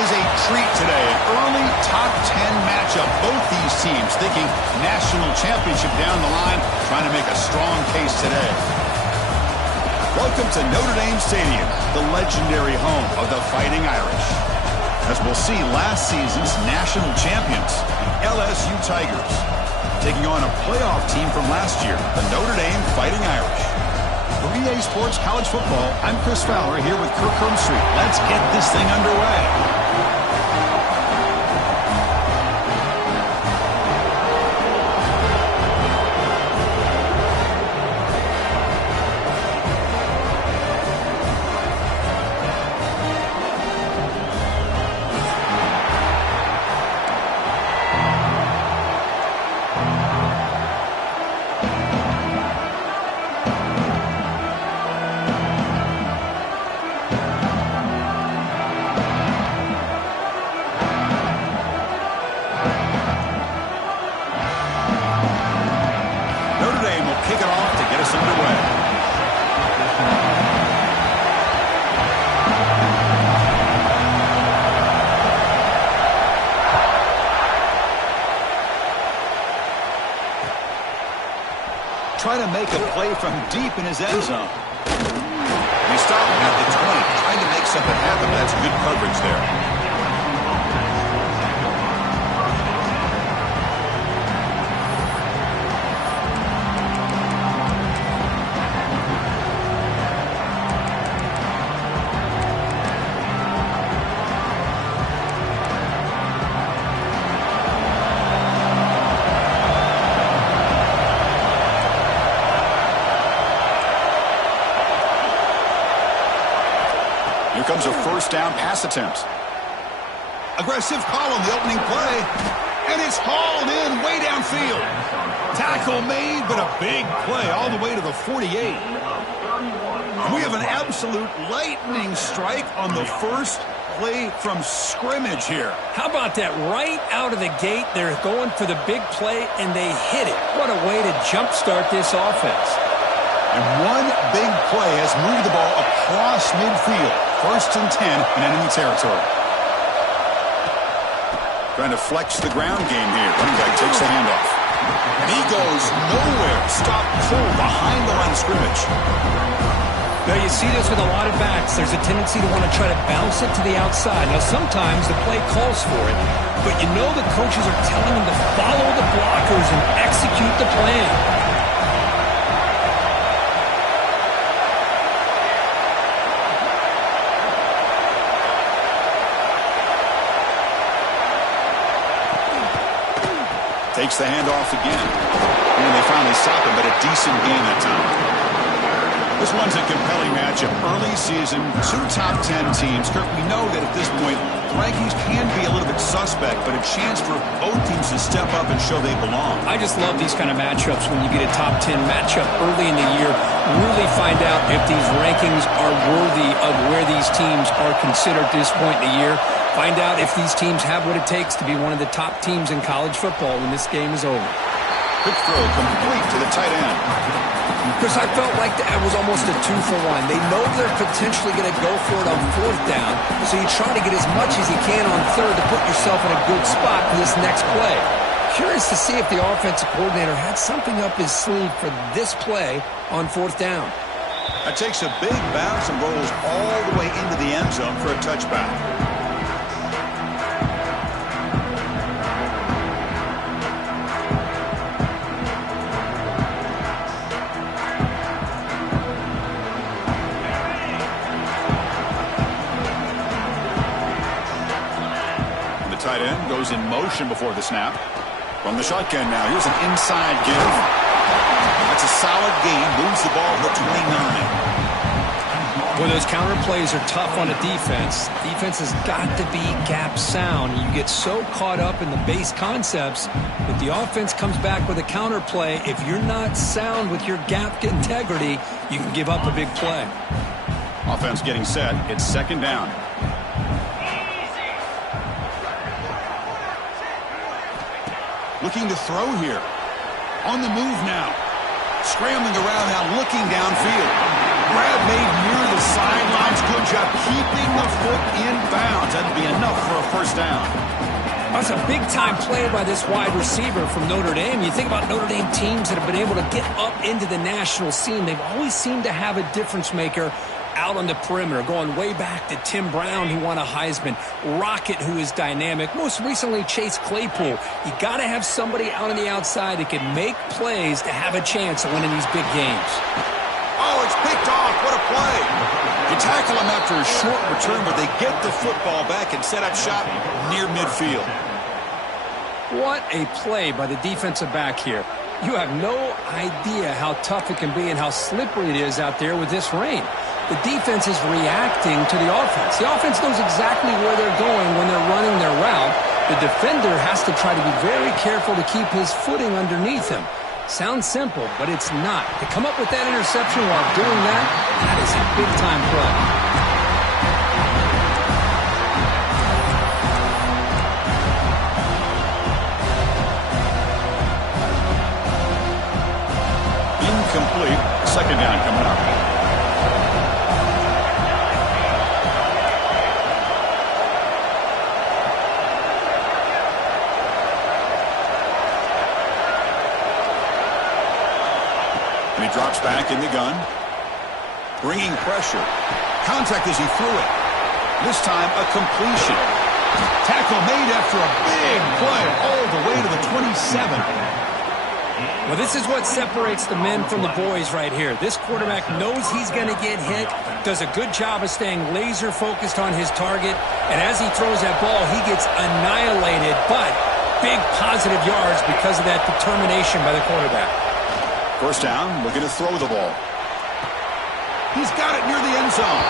is a treat today. An early top 10 matchup. Both these teams thinking national championship down the line, trying to make a strong case today. Welcome to Notre Dame Stadium, the legendary home of the Fighting Irish. As we'll see, last season's national champions, the LSU Tigers, taking on a playoff team from last year, the Notre Dame Fighting Irish. For EA Sports College Football, I'm Chris Fowler here with Kirk Herbstreit. Let's get this thing underway. Trying to make a play from deep in his end zone. He stopped him at the 20, trying to make something happen. That's good coverage there. Here comes a first down pass attempt. Aggressive call on the opening play. And it's hauled in way downfield. Tackle made, but a big play all the way to the 48. We have an absolute lightning strike on the first play from scrimmage here. How about that? Right out of the gate, they're going for the big play, and they hit it. What a way to jumpstart this offense. And one big play has moved the ball across midfield. First and 10 in enemy territory. Trying to flex the ground game here. Running back takes the handoff. And he goes nowhere. Stop pull behind the line of scrimmage. Now you see this with a lot of backs. There's a tendency to want to try to bounce it to the outside. Now sometimes the play calls for it, but you know the coaches are telling them to follow the blockers and execute the plan. Takes the handoff again. And they finally stop him, but a decent gain that time. This one's a compelling matchup. Early season, two top 10 teams. Kirk, we know that at this point, the rankings can be a little bit suspect, but a chance for both teams to step up and show they belong. I just love these kind of matchups when you get a top 10 matchup early in the year. Really find out if these rankings are worthy of where these teams are considered at this point in the year. Find out if these teams have what it takes to be one of the top teams in college football when this game is over. Quick throw complete to the tight end. Chris, I felt like that was almost a 2-for-1. They know they're potentially going to go for it on fourth down, so you try to get as much as you can on third to put yourself in a good spot for this next play. Curious to see if the offensive coordinator had something up his sleeve for this play on fourth down. That takes a big bounce and rolls all the way into the end zone for a touchback. Tight end goes in motion before the snap. From the shotgun now. Here's an inside give. That's a solid gain. Moves the ball to 29. Well, those counter plays are tough on a defense. Defense has got to be gap sound. You get so caught up in the base concepts. If the offense comes back with a counter play, if you're not sound with your gap integrity, you can give up a big play. Offense getting set. It's second down. Looking to throw here. On the move now. Scrambling around now, looking downfield. Grab made near the sidelines. Good job keeping the foot in bounds. That'd be enough for a first down. That's a big-time play by this wide receiver from Notre Dame. You think about Notre Dame teams that have been able to get up into the national scene. They've always seemed to have a difference maker out on the perimeter, going way back to Tim Brown, who won a Heisman, Rocket, who is dynamic, most recently Chase Claypool. You got to have somebody out on the outside that can make plays to have a chance of winning these big games. Oh, it's picked off. What a play. You tackle him after a short return, but they get the football back and set up shop near midfield. What a play by the defensive back here. You have no idea how tough it can be and how slippery it is out there with this rain. The defense is reacting to the offense. The offense knows exactly where they're going when they're running their route. The defender has to try to be very careful to keep his footing underneath him. Sounds simple, but it's not. To come up with that interception while doing that, that is a big-time play. Incomplete. Second down coming up. And he drops back in the gun. Bringing pressure. Contact as he threw it. This time a completion. Tackle made after a big play all the way to the 27. Well, this is what separates the men from the boys right here. This quarterback knows he's going to get hit, does a good job of staying laser focused on his target, and as he throws that ball, he gets annihilated, but big positive yards because of that determination by the quarterback. First down, looking to throw the ball. He's got it near the end zone,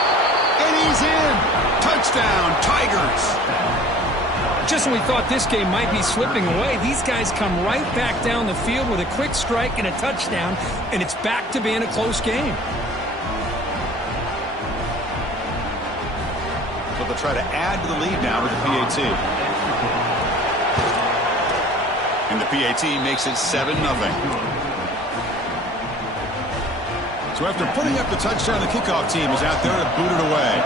and he's in. Touchdown, Tigers. Just when we thought this game might be slipping away, these guys come right back down the field with a quick strike and a touchdown, and it's back to being a close game. So they'll try to add to the lead now with the PAT. And the PAT makes it 7-0. So after putting up the touchdown, the kickoff team is out there to boot it away.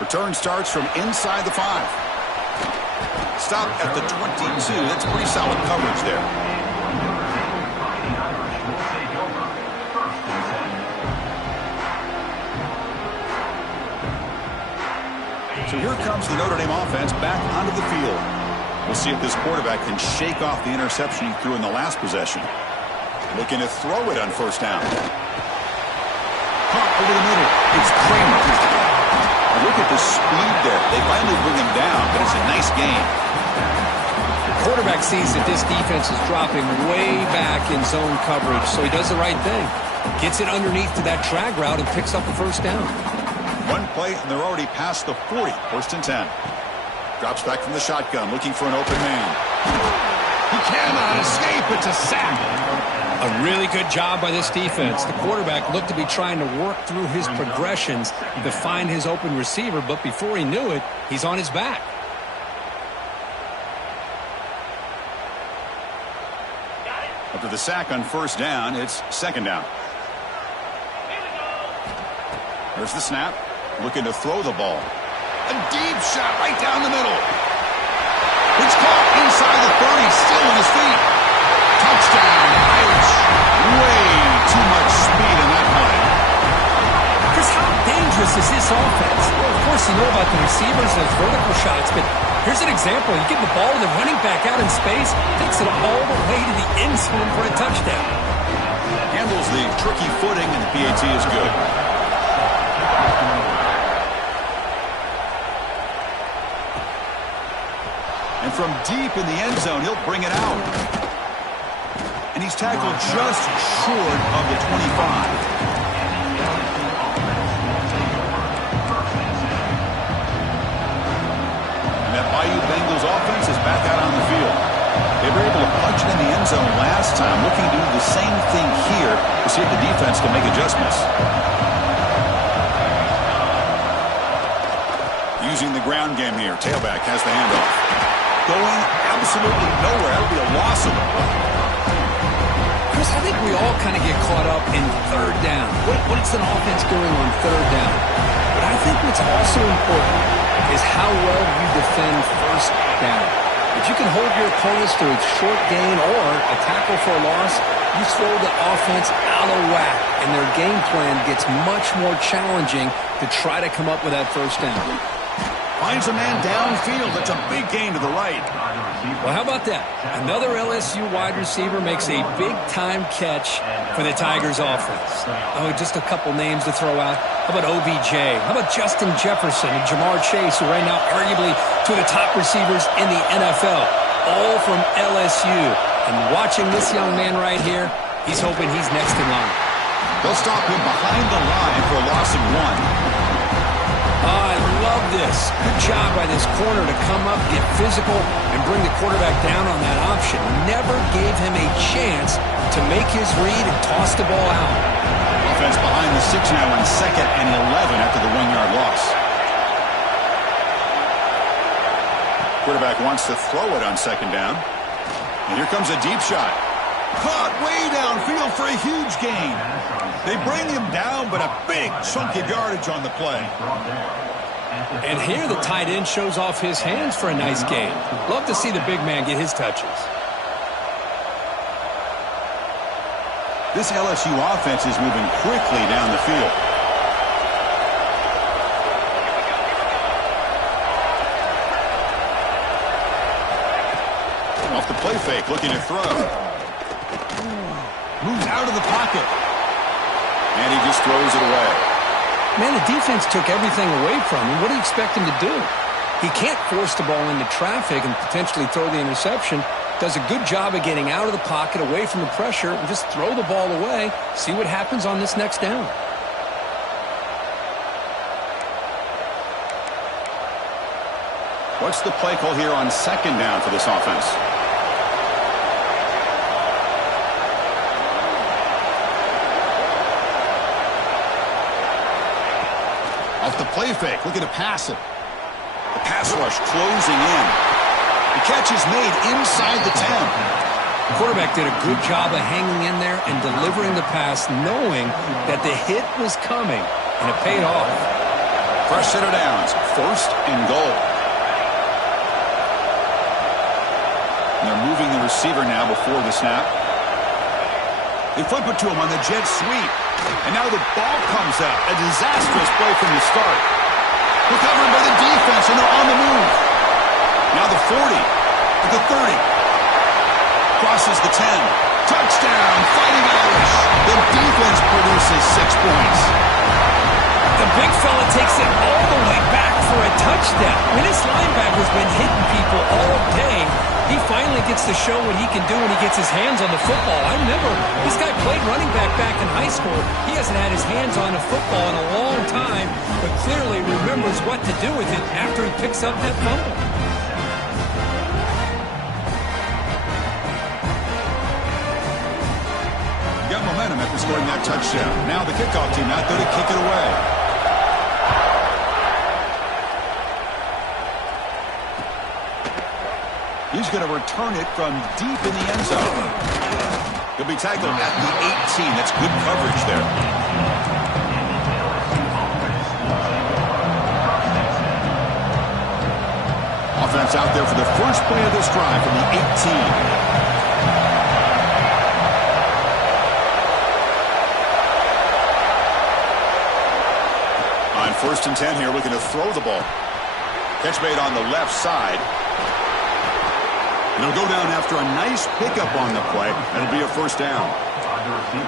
Return starts from inside the 5. Stop at the 22. That's pretty solid coverage there. So here comes the Notre Dame offense back onto the field. We'll see if this quarterback can shake off the interception he threw in the last possession. Looking to throw it on first down. Pump over the middle. It's Kramer. Look at the speed there. They finally bring him down, but it's a nice game. The quarterback sees that this defense is dropping way back in zone coverage, so he does the right thing. Gets it underneath to that drag route and picks up the first down. One play, and they're already past the 40. First and 10. Drops back from the shotgun, looking for an open man. He cannot escape. It's a sack. A really good job by this defense. The quarterback looked to be trying to work through his progressions to find his open receiver, but before he knew it, he's on his back. After the sack on first down, it's second down. There's the snap. Looking to throw the ball. A deep shot right down the middle. It's caught inside the 30, still on his feet. Touchdown, Irish. Way too much speed in that play. Chris, how dangerous is this offense? Well, of course, you know about the receivers, those vertical shots, but here's an example. You give the ball to the running back out in space, takes it all the way to the end zone for a touchdown. Handles the tricky footing, and the PAT is good. And from deep in the end zone, he'll bring it out. And he's tackled just short of the 25. And that Bayou Bengals offense is back out on the field. They were able to punch it in the end zone last time, looking to do the same thing here to see if the defense can make adjustments. Use using the ground game here. Tailback has the handoff. Going absolutely nowhere. That'll be a loss of the ball. Chris, I think we all kind of get caught up in third down. What's an offense doing on third down? But I think what's also important is how well you defend first down. If you can hold your opponents to a short gain or a tackle for a loss, you throw the offense out of whack, and their game plan gets much more challenging to try to come up with that first down. Finds a man downfield. That's a big gain to the right. Well, how about that? Another LSU wide receiver makes a big-time catch for the Tigers offense. Oh, just a couple names to throw out. How about OBJ? How about Justin Jefferson and Jamar Chase, who right now arguably two of the top receivers in the NFL, all from LSU. And watching this young man right here, he's hoping he's next in line. They'll stop him behind the line for a loss of 1. I love this. Good job by this corner to come up, get physical, and bring the quarterback down on that option. Never gave him a chance to make his read and toss the ball out. Offense behind the 6 now on 2nd and 11 after the 1-yard loss. Quarterback wants to throw it on 2nd down. And here comes a deep shot. Caught way downfield for a huge gain. They bring him down, but a big chunk of yardage on the play. And here the tight end shows off his hands for a nice gain. Love to see the big man get his touches. This LSU offense is moving quickly down the field. Off the play fake, looking to throw. Moves out of the pocket. And he just throws it away. Man, the defense took everything away from him. What do you expect him to do? He can't force the ball into traffic and potentially throw the interception. Does a good job of getting out of the pocket, away from the pressure, and just throw the ball away. See what happens on this next down. What's the play call here on 2nd down for this offense? Off the play fake, looking to pass it. The pass rush closing in. The catch is made inside the 10. The quarterback did a good job of hanging in there and delivering the pass, knowing that the hit was coming, and it paid off. Fresh set of downs, 1st and goal. And they're moving the receiver now before the snap. They flip it to him on the jet sweep. And now the ball comes out. A disastrous play from the start. Recovered by the defense, and they're on the move. Now the 40, the 30. Crosses the 10. Touchdown, Fighting Irish. The defense produces 6 points. The big fella takes it all the way back for a touchdown. When his linebacker's been hitting people all day, he finally gets to show what he can do when he gets his hands on the football. I remember this guy played running back in high school. He hasn't had his hands on a football in a long time, but clearly remembers what to do with it after he picks up that fumble. Got momentum after scoring that touchdown. Now the kickoff team out there to kick it away. He's going to return it from deep in the end zone. He'll be tackled at the 18. That's good coverage there. Offense out there for the first play of this drive from the 18. On 1st and 10 here, looking to throw the ball. Catch made on the left side. And he'll go down after a nice pickup on the play. That'll be a 1st down.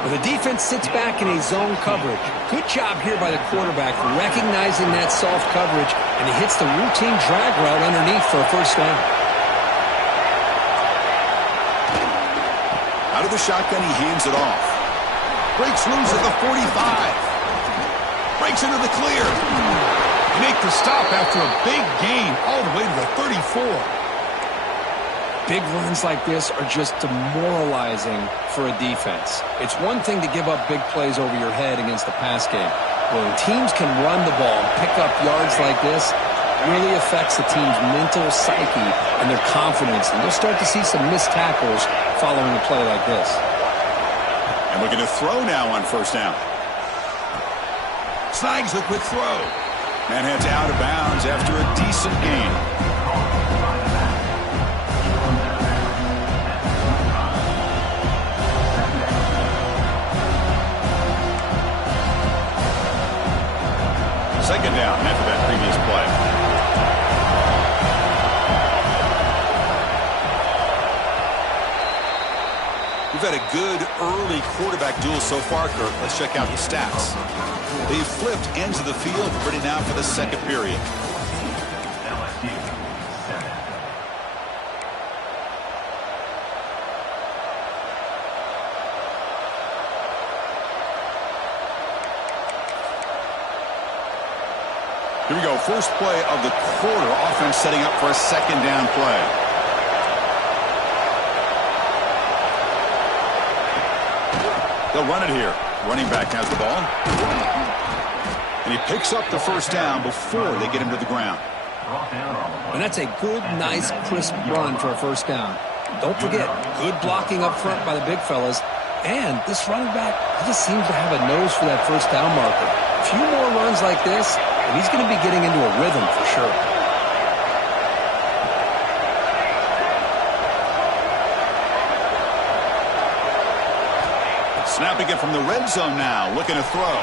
Well, the defense sits back in a zone coverage. Good job here by the quarterback, recognizing that soft coverage, and he hits the routine drag route underneath for a 1st down. Out of the shotgun, he hands it off. Breaks loose at the 45. Breaks into the clear. He makes the stop after a big gain all the way to the 34. Big runs like this are just demoralizing for a defense. It's one thing to give up big plays over your head against the pass game. When teams can run the ball and pick up yards like this, really affects the team's mental psyche and their confidence, and you'll start to see some missed tackles following a play like this. And we're going to throw now on first down. Snags the quick throw. And heads out of bounds after a decent gain. Second down after that previous play. We've had a good early quarterback duel so far, Kirk. Let's check out the stats. They've flipped ends of the field, ready now for the second period. Here we go, first play of the quarter. Offense setting up for a second down play. They'll run it here. Running back has the ball. And he picks up the first down before they get him to the ground. And that's a good, nice, crisp run for a first down. Don't forget, good blocking up front by the big fellas. And this running back, he just seems to have a nose for that first down marker. A few more runs like this, and he's going to be getting into a rhythm for sure. Snapping it from the red zone now, looking to throw.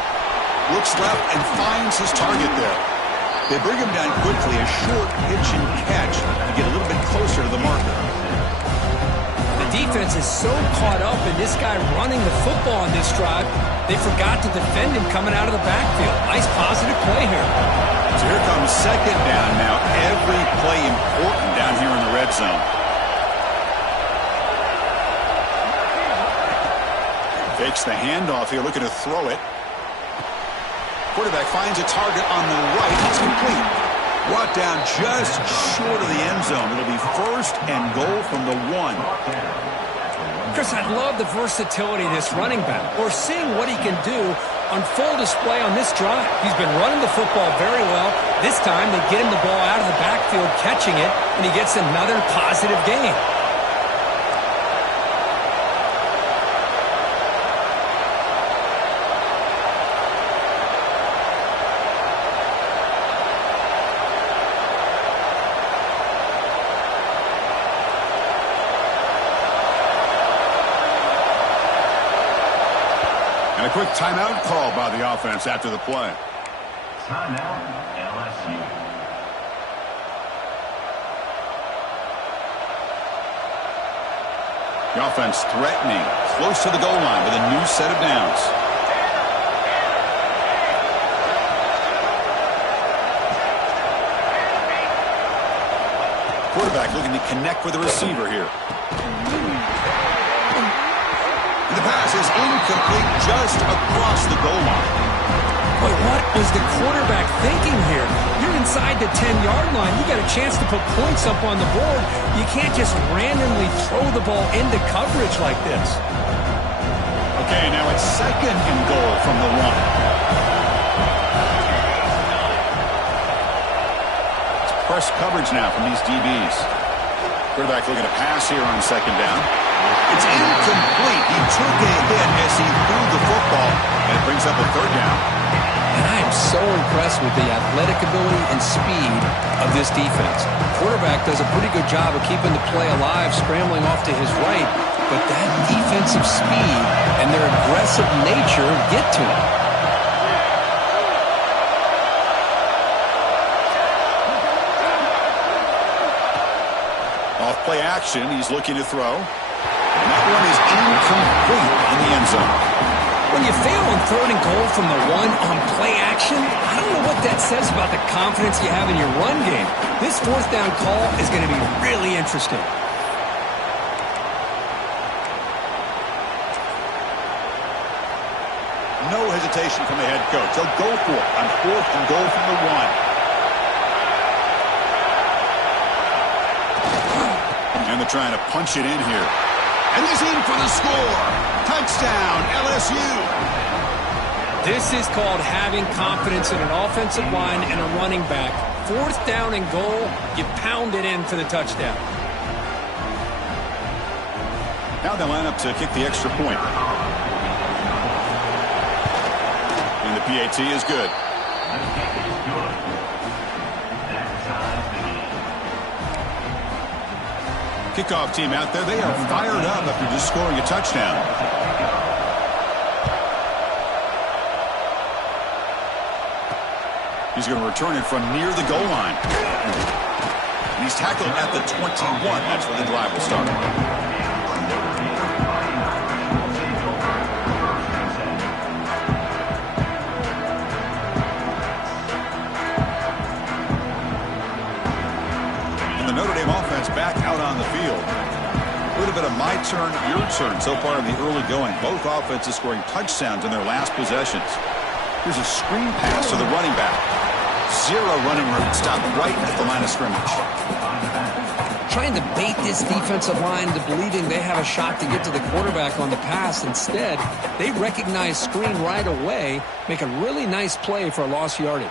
Looks left and finds his target there. They bring him down quickly, a short pitch and catch to get a little bit closer to the marker. The defense is so caught up in this guy running the football on this drive, they forgot to defend him coming out of the backfield. Nice positive play here. So here comes second down now. Every play important down here in the red zone. Fakes the handoff here, looking to throw it. Quarterback finds a target on the right. It's complete. Brought down just short of the end zone. It'll be first and goal from the 1. Chris, I love the versatility of this running back. We're seeing what he can do on full display on this drive. He's been running the football very well. This time they get him the ball out of the backfield, catching it, and he gets another positive gain. And a quick timeout call by the offense after the play. Timeout, LSU. The offense threatening, close to the goal line with a new set of downs. Quarterback looking to connect with the receiver here. The pass is incomplete just across the goal line. But what was the quarterback thinking here? You're inside the 10-yard line. You got a chance to put points up on the board. You can't just randomly throw the ball into coverage like this. Okay, now it's second and goal from the 1. It's press coverage now from these DBs. Quarterback looking to pass here on second down. It's incomplete. He took a hit as he threw the football, and it brings up a third down. And I am so impressed with the athletic ability and speed of this defense. Quarterback does a pretty good job of keeping the play alive, scrambling off to his right, but that defensive speed and their aggressive nature get to him. Off play action, he's looking to throw. And that one is incomplete in the end zone. When you fail on third and goal from the 1 on play action, I don't know what that says about the confidence you have in your run game. This fourth down call is going to be really interesting. No hesitation from the head coach. They'll go for it on fourth and goal from the 1. And they're trying to punch it in here. And he's in for the score. Touchdown, LSU. This is called having confidence in an offensive line and a running back. 4th down and goal, you pound it in for the touchdown. Now they line up to kick the extra point. And the PAT is good. Kickoff team out there, they are fired up after just scoring a touchdown. He's going to return it from near the goal line. And he's tackled at the 21. That's where the drive will start. And the Notre Dame offense back out on the field. A little bit of my turn, your turn so far in the early going. Both offenses scoring touchdowns in their last possessions. Here's a screen pass to the running back. 0 running room. Stopped right at the line of scrimmage. Trying to bait this defensive line to believing they have a shot to get to the quarterback on the pass. Instead, they recognize screen right away, make a really nice play for a lost yardage.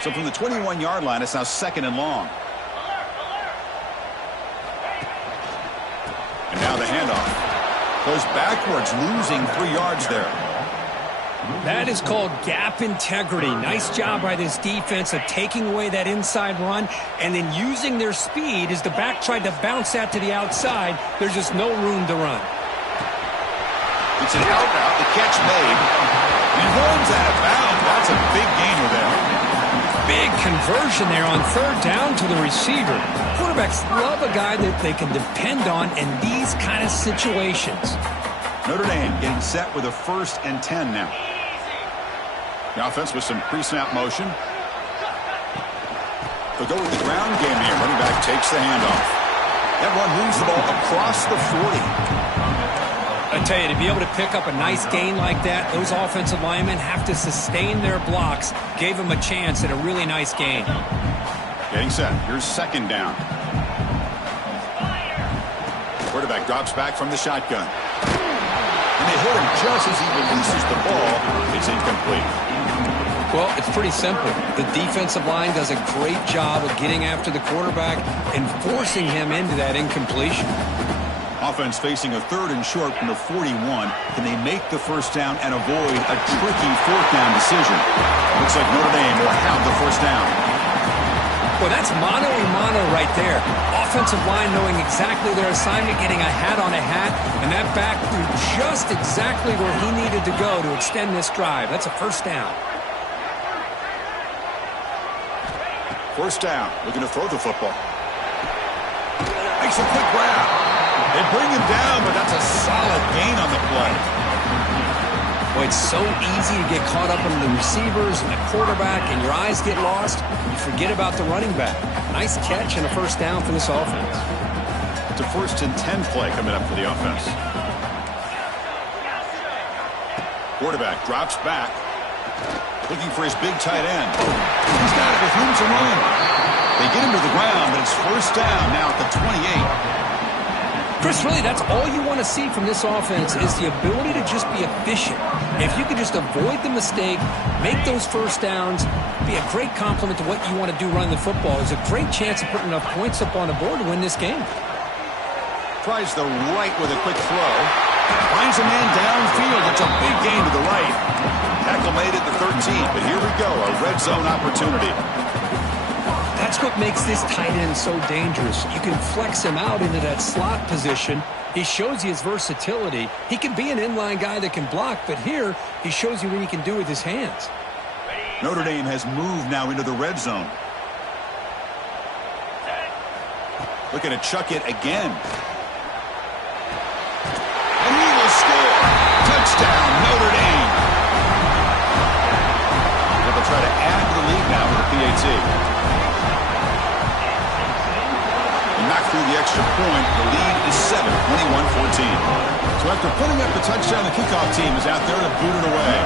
So from the 21-yard line, it's now 2nd and long. And now the handoff. Goes backwards, losing 3 yards there. That is called gap integrity. Nice job by this defense of taking away that inside run and then using their speed as the back tried to bounce that to the outside. There's just no room to run. It's an out route. The catch made. And runs out of bounds. That's a big gainer there. Big conversion there on 3rd down to the receiver. Quarterbacks love a guy that they can depend on in these kind of situations. Notre Dame getting set with a 1st and 10 now. The offense with some pre-snap motion. They'll go with the ground game here. Running back takes the handoff. That run moves the ball across the 40. I tell you, to be able to pick up a nice gain like that, those offensive linemen have to sustain their blocks. Gave them a chance at a really nice gain. Getting set. Here's 2nd down. Quarterback drops back from the shotgun. And they hit him just as he releases the ball. It's incomplete. Well, it's pretty simple. The defensive line does a great job of getting after the quarterback and forcing him into that incompletion. Offense facing a 3rd and short from the 41. Can they make the 1st down and avoid a tricky 4th down decision? Looks like Notre Dame will have the 1st down. Well, that's mano-a-mano right there. Offensive line knowing exactly their assignment, getting a hat on a hat, and that back threw just exactly where he needed to go to extend this drive. That's a 1st down. 1st down. Looking to throw the football. Makes a quick grab. They bring him down, but that's a solid gain on the play. Boy, it's so easy to get caught up in the receivers and the quarterback, and your eyes get lost. You forget about the running back. Nice catch and a 1st down for this offense. It's a 1st and 10 play coming up for the offense. Quarterback drops back, looking for his big tight end. He's got it with room to run. They get him to the ground, but it's 1st down now at the 28. Chris, really, that's all you want to see from this offense is the ability to just be efficient. If you can just avoid the mistake, make those 1st downs, be a great compliment to what you want to do running the football. There's a great chance of putting enough points up on the board to win this game. Tries the right with a quick throw. Finds a man downfield. It's a big gain to the right. Tackle made at the 13, but here we go, a red zone opportunity. That's what makes this tight end so dangerous. You can flex him out into that slot position. He shows you his versatility. He can be an inline guy that can block, but here he shows you what he can do with his hands. Notre Dame has moved now into the red zone. Looking to chuck it again. And he will score. Touchdown, Notre Dame. They'll try to add to the lead now with the PAT. Knocked through the extra point. The lead is 7, 21-14. So after putting up the touchdown, the kickoff team is out there to boot it away.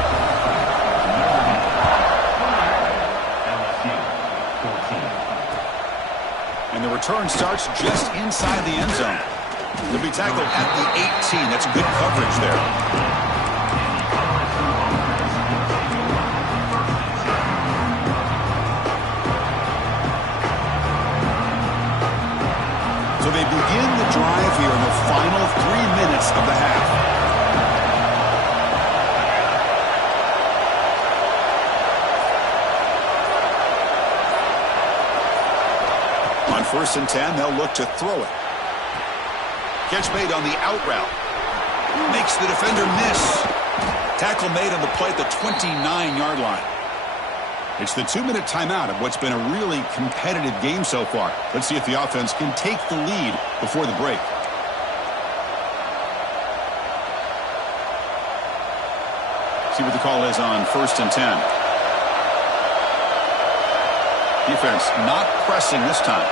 And the return starts just inside the end zone. He'll be tackled at the 18. That's good coverage there. So they begin the drive here in the final 3 minutes of the half. On 1st and 10, they'll look to throw it. Catch made on the out route. Makes the defender miss. Tackle made on the play at the 29-yard line. It's the 2-minute timeout of what's been a really competitive game so far. Let's see if the offense can take the lead before the break. See what the call is on 1st and 10. Defense not pressing this time.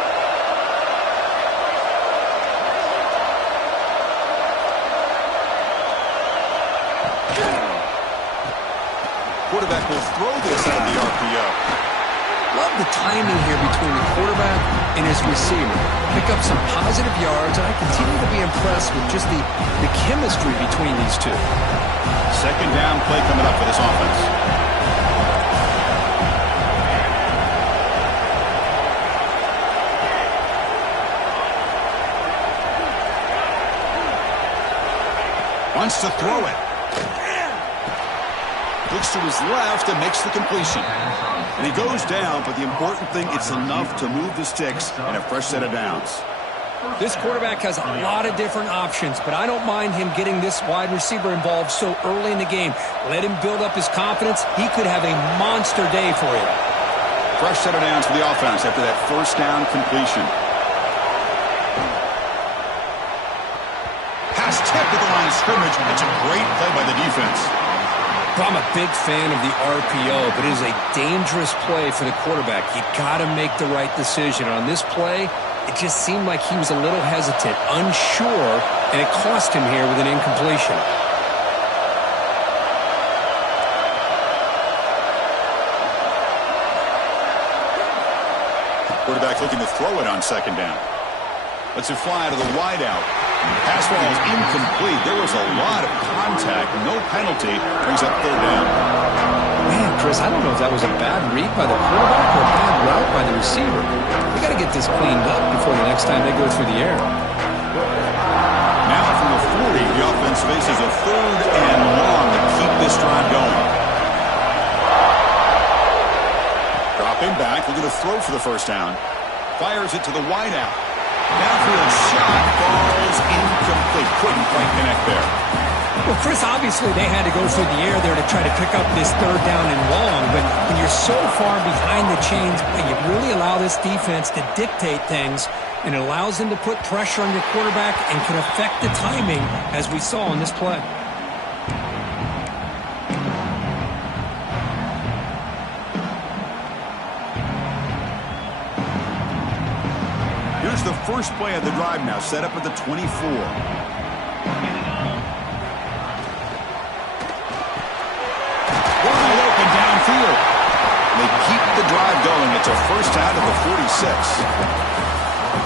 Quarterback will throw this out of the RPO. Love the timing here between the quarterback and his receiver. Pick up some positive yards, and I continue to be impressed with just the chemistry between these two. 2nd down play coming up for this offense. Wants to throw it. Looks to his left and makes the completion. And he goes down, but the important thing, it's enough to move the sticks and a fresh set of downs. This quarterback has a lot of different options, but I don't mind him getting this wide receiver involved so early in the game. Let him build up his confidence. He could have a monster day for you. Fresh set of downs for the offense after that 1st down completion. Pass tip at the line of scrimmage. That's a great play by the defense. I'm a big fan of the RPO, but it is a dangerous play for the quarterback. You got to make the right decision. On this play, it just seemed like he was a little hesitant, unsure, and it cost him here with an incompletion. Quarterback looking to throw it on 2nd down. Lets it fly to the wide out. Pass ball is incomplete. There was a lot of contact. No penalty. Brings up 3rd down. Man, Chris, I don't know if that was a bad read by the quarterback or a bad route by the receiver. We got to get this cleaned up before the next time they go through the air. Now from the 40, the offense faces a 3rd and long to keep this drive going. Dropping back, looking to throw for the 1st down. Fires it to the wide out. Downfield shot falls incomplete. Couldn't quite connect there. Well, Chris, obviously they had to go through the air there to try to pick up this 3rd down and long, but when you're so far behind the chains, you really allow this defense to dictate things, and it allows them to put pressure on your quarterback and can affect the timing, as we saw on this play. Here's the first play of the drive now, set up at the 24. Wide open downfield. They keep the drive going. It's a 1st down at the 46.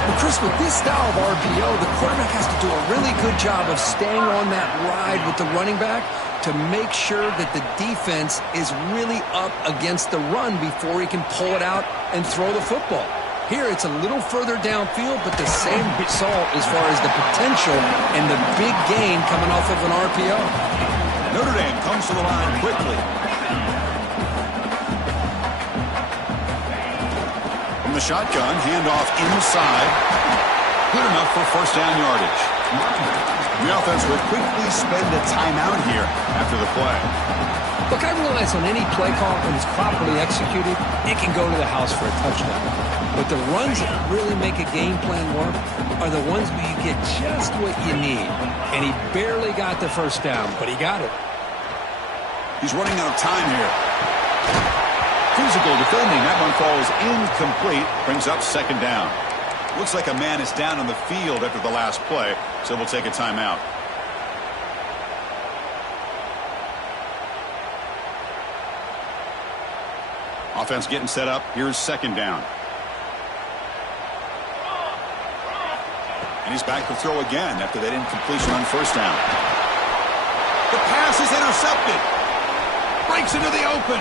Well, Chris, with this style of RPO, the quarterback has to do a really good job of staying on that ride with the running back to make sure that the defense is really up against the run before he can pull it out and throw the football. Here, it's a little further downfield, but the same result as far as the potential and the big gain coming off of an RPO. Notre Dame comes to the line quickly. From the shotgun, handoff inside. Good enough for 1st down yardage. The offense will quickly spend a timeout here after the play. Look, I realize on any play call, when it's properly executed, it can go to the house for a touchdown. But the runs that really make a game plan work are the ones where you get just what you need. And he barely got the 1st down, but he got it. He's running out of time here. Physical defending. That one falls incomplete. Brings up 2nd down. Looks like a man is down on the field after the last play, so we'll take a timeout. Offense getting set up. Here's 2nd down. And he's back to throw again after that incompletion on first down. The pass is intercepted. Breaks into the open.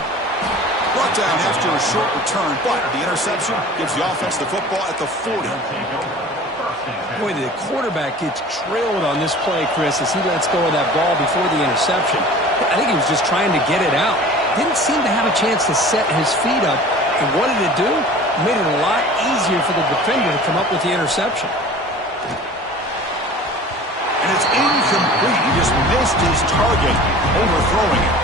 Brought down after a short return, but the interception gives the offense the football at the 40. Boy, the quarterback gets trailed on this play, Chris, as he lets go of that ball before the interception. I think he was just trying to get it out. Didn't seem to have a chance to set his feet up. And what did it do? It made it a lot easier for the defender to come up with the interception. And it's incomplete. He just missed his target, overthrowing it.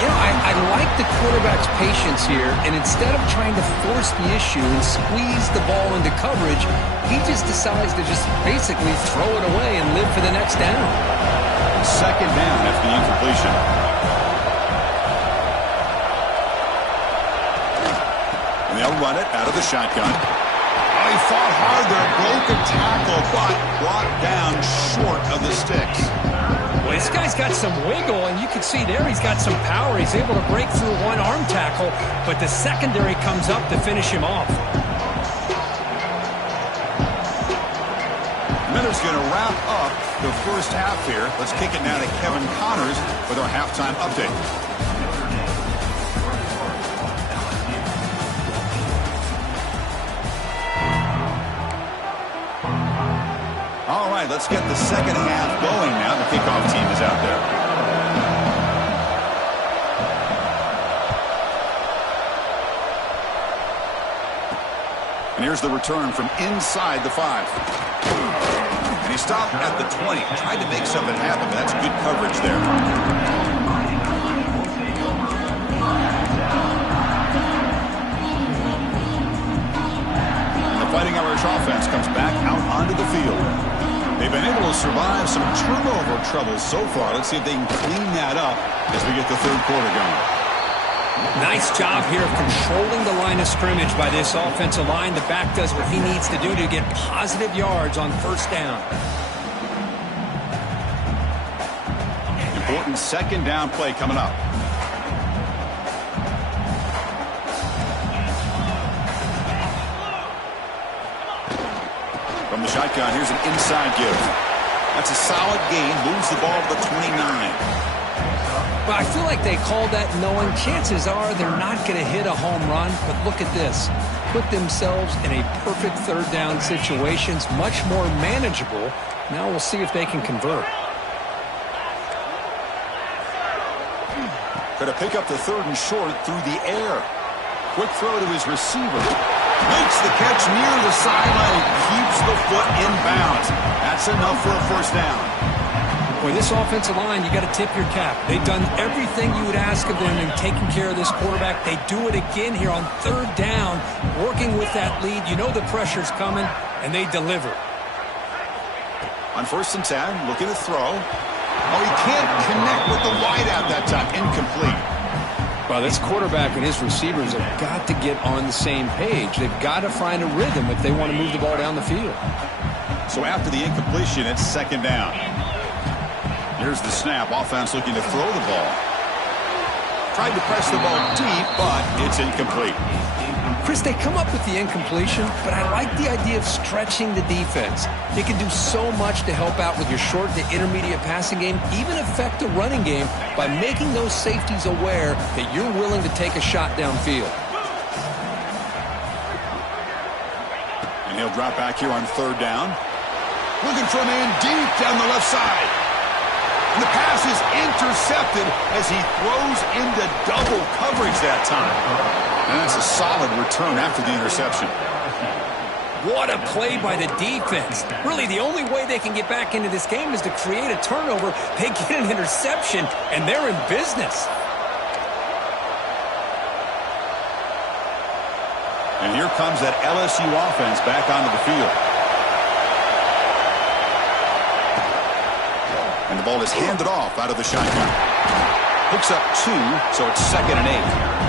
You know, I like the quarterback's patience here, and instead of trying to force the issue and squeeze the ball into coverage, he just decides to just basically throw it away and live for the next down. Second down after the incompletion. And they'll run it out of the shotgun. Oh, he fought hard there, broke a tackle, but brought down short of the sticks. Well, this guy's got some wiggle, and you can see there he's got some power. He's able to break through one arm tackle, but the secondary comes up to finish him off. Miller's going to wrap up the first half here. Let's kick it now to Kevin Connors with our halftime update. All right, let's get the second half going now. The kickoff team is out there. And here's the return from inside the 5. And he stopped at the 20. Tried to make something happen, but that's good coverage there. And the Fighting Irish offense comes back out onto the field. They've been able to survive some turnover troubles so far. Let's see if they can clean that up as we get the third quarter going. Nice job here of controlling the line of scrimmage by this offensive line. The back does what he needs to do to get positive yards on first down. Important second down play coming up. From the shotgun, here's an inside give. That's a solid gain. Moves the ball to the 29. But I feel like they called that knowing chances are they're not going to hit a home run. But look at this. Put themselves in a perfect third down situations, much more manageable. Now we'll see if they can convert. Going to pick up the third and short through the air. Quick throw to his receiver. Makes the catch near the sideline and keeps the foot in bounds. That's enough for a first down. Boy, this offensive line, you got to tip your cap. They've done everything you would ask of them in taking care of this quarterback. They do it again here on third down, working with that lead. You know the pressure's coming, and they deliver. On first and 10, looking to throw. Oh, he can't connect with the wideout that time. Incomplete. Well, this quarterback and his receivers have got to get on the same page. They've got to find a rhythm if they want to move the ball down the field. So after the incompletion, it's second down. Here's the snap. Offense looking to throw the ball. Tried to press the ball deep, but it's incomplete. Chris, they come up with the incompletion, but I like the idea of stretching the defense. They can do so much to help out with your short to intermediate passing game, even affect the running game by making those safeties aware that you're willing to take a shot downfield. And he'll drop back here on third down. Looking for a man deep down the left side. And the pass is intercepted as he throws into double coverage that time. And that's a solid return after the interception. What a play by the defense. Really, the only way they can get back into this game is to create a turnover. They get an interception, and they're in business. And here comes that LSU offense back onto the field. And the ball is handed off out of the shotgun. Picks up 2, so it's 2nd and 8.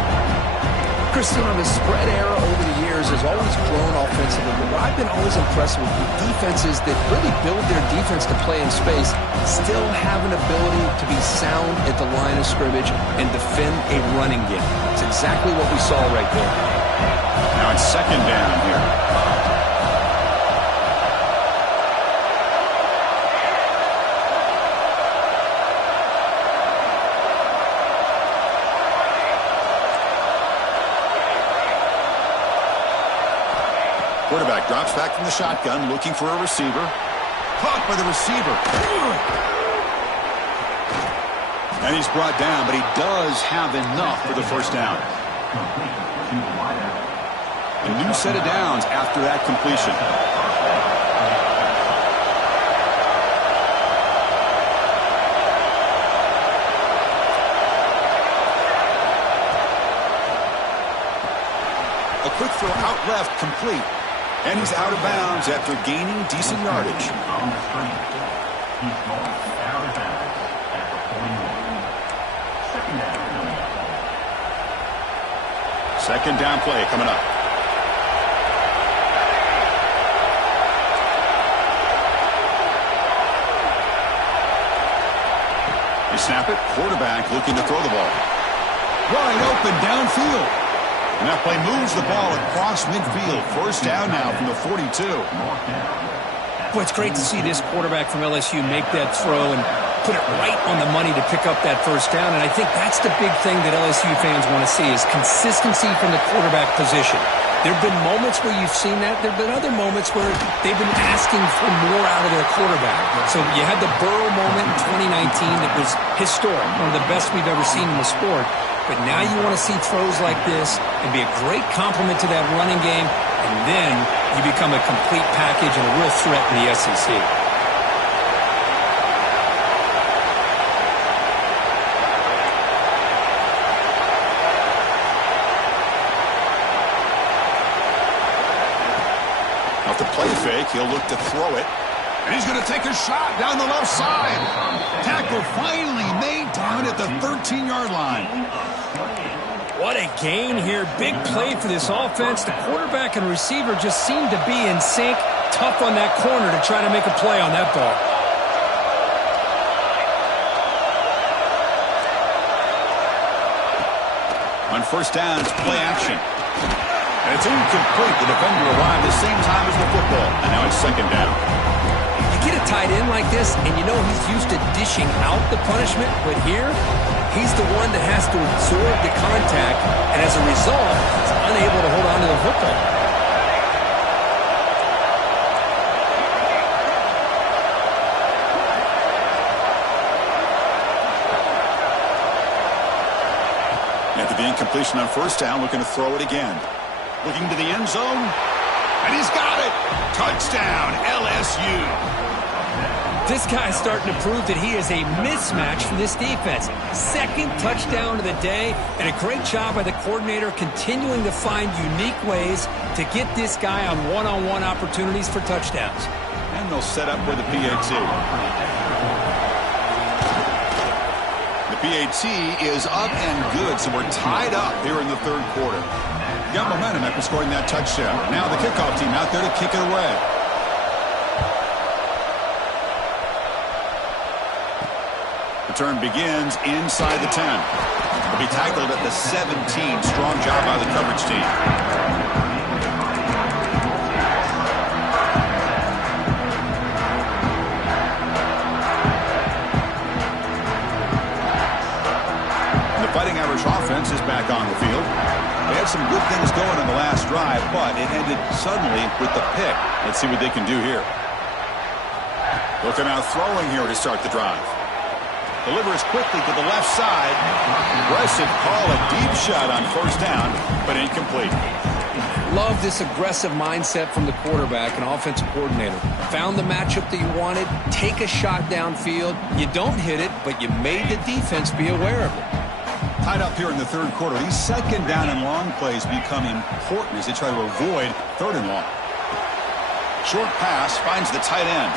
Christian, the spread era over the years has always grown offensively, but what I've been always impressed with defenses that really build their defense to play in space still have an ability to be sound at the line of scrimmage and defend a running game. It's exactly what we saw right there. Now it's second down here. Quarterback drops back from the shotgun, looking for a receiver. Caught by the receiver. And he's brought down, but he does have enough for the first down. A new set of downs after that completion. A quick throw out left, complete. And he's out of bounds after gaining decent yardage. On the screen, he's going out of bounds at the 41. Second down. Second down play coming up. They snap it. Quarterback looking to throw the ball. Wide open downfield. And that play moves the ball across midfield. First down now from the 42. Boy, it's great to see this quarterback from LSU make that throw and put it right on the money to pick up that first down. And I think that's the big thing that LSU fans want to see is consistency from the quarterback position. There have been moments where you've seen that. There have been other moments where they've been asking for more out of their quarterback. So you had the Burrow moment in 2019 that was historic, one of the best we've ever seen in the sport. But now you want to see throws like this and be a great complement to that running game, and then you become a complete package and a real threat in the SEC. Off the play fake, he'll look to throw it. And he's going to take a shot down the left side. Tackle finally made down at the 13-yard line. What a gain here. Big play for this offense. The quarterback and receiver just seem to be in sync. Tough on that corner to try to make a play on that ball. On first down, it's play action. And it's incomplete. The defender arrived the same time as the football. And now it's second down. You get a tight end like this, and you know he's used to dishing out the punishment. But here, he's the one that has to absorb the contact. And as a result, he's unable to hold on to the football. After the incompletion on first down, looking to throw it again. Looking to the end zone. And he's got it. Touchdown, LSU. This guy's starting to prove that he is a mismatch for this defense. Second touchdown of the day, and a great job by the coordinator continuing to find unique ways to get this guy on one-on-one opportunities for touchdowns. And they'll set up with the PAT. The PAT is up and good, so we're tied up here in the third quarter. Got momentum after scoring that touchdown. Now the kickoff team out there to kick it away. Return begins inside the 10. Will be tackled at the 17. Strong job by the coverage team. The Fighting Irish offense is back on the field. They had some good things going on the last drive, but it ended suddenly with the pick. Let's see what they can do here. Looking out throwing here to start the drive. Delivers quickly to the left side. Aggressive call, a deep shot on first down, but incomplete. Love this aggressive mindset from the quarterback and offensive coordinator. Found the matchup that you wanted, take a shot downfield. You don't hit it, but you made the defense be aware of it. Tied up here in the third quarter. These second down and long plays become important as they try to avoid third and long. Short pass finds the tight end.